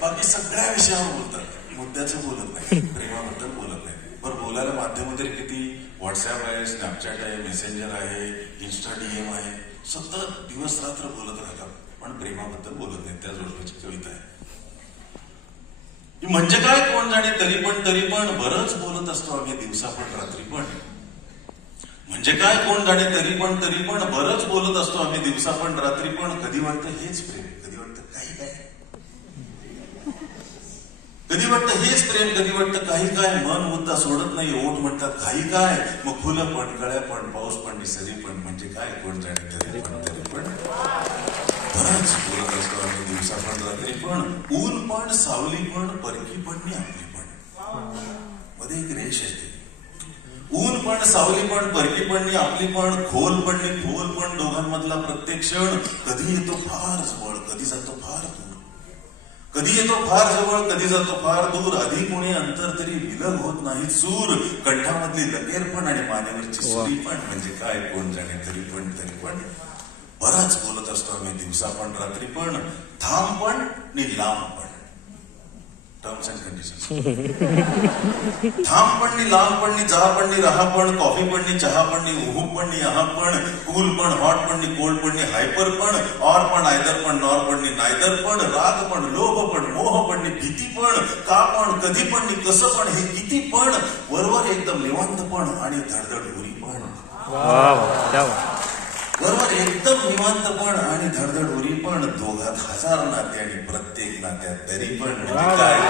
बाकी सगळ्या विषयावर बोलतात, मुद्द्याचं बोलत नाही, प्रेमाबद्दल बोलत नाही. बरं, बोलायला माध्यम वगैरे किती, व्हॉट्सअप आहे, स्नॅपचॅट आहे, मेसेंजर आहे, इन्स्टा DM आहे, सतत दिवस रात्र बोलत राहतात, पण प्रेमाबद्दल बोलत नाही. त्या जोडप्याची कविता आहे. म्हणजे काय कोण जाणे, तरी पण बरंच बोलत असतो आम्ही दिवसा पण रात्री पण. म्हणजे काय कोण जाणे, तरी पण बरंच बोलत असतो आम्ही दिवसा पण रात्री पण. कधी वाटतं हेच प्रेम, कधी वाटतं काही काय, कधी वाटतं हेच प्रेम, कधी वाटतं काही काय. मन मुद्दा सोडत नाही, ओठ म्हणतात काही काय. मग फुलं पण, कळ्या पण, पाऊस पण, निसर्ग पण. म्हणजे काय कोण जाणे, तरी पण बरंच बोलत असतो आम्ही दिवसा पण रात्री पण. ऊन पण, सावली पण, परकी पण, आपली पण. मध्ये एक रेष येते. ऊन पण, सावली पण, परकी पण, आपली पण. खोल पण, खोल पण, दोघांमधला प्रत्येक क्षण. कधी येतो फार जवळ, कधी जातो फार दूर. कधी येतो फार जवळ, कधी जातो फार दूर. आधी कोणी अंतर तरी विलग होत नाही सूर. कंठामधली लकेर पण आणि मानेवरची सुरी पण. म्हणजे काय कोण जाणे, तरी पण बराच बोलत असतो आम्ही दिवसा पण रात्री पण. थांब पण आणि लांब पण. Terms and conditions. थांब पण, लांब पण, जा पण, राहा पण, कॉफी पण, चहा पण, उहू पण, यहाँ पण, कूल पण, हॉट पण, कोल्ड पण, हायपर पण, और पण, आयदर पण, नॉर पण, नायदर पण, राग पण, लोभ पण, मोह पण, भीती पण, का पण, कधी पण, कसं पण, हे किती पण. वरवर एकदम निवांत पण आणि धडधड उरी पण. बरोबर, एकदम निवांत पण आणि धडधड उरी पण. दोघात हजार नाते आणि प्रत्येक नात्यात तरी पण. काय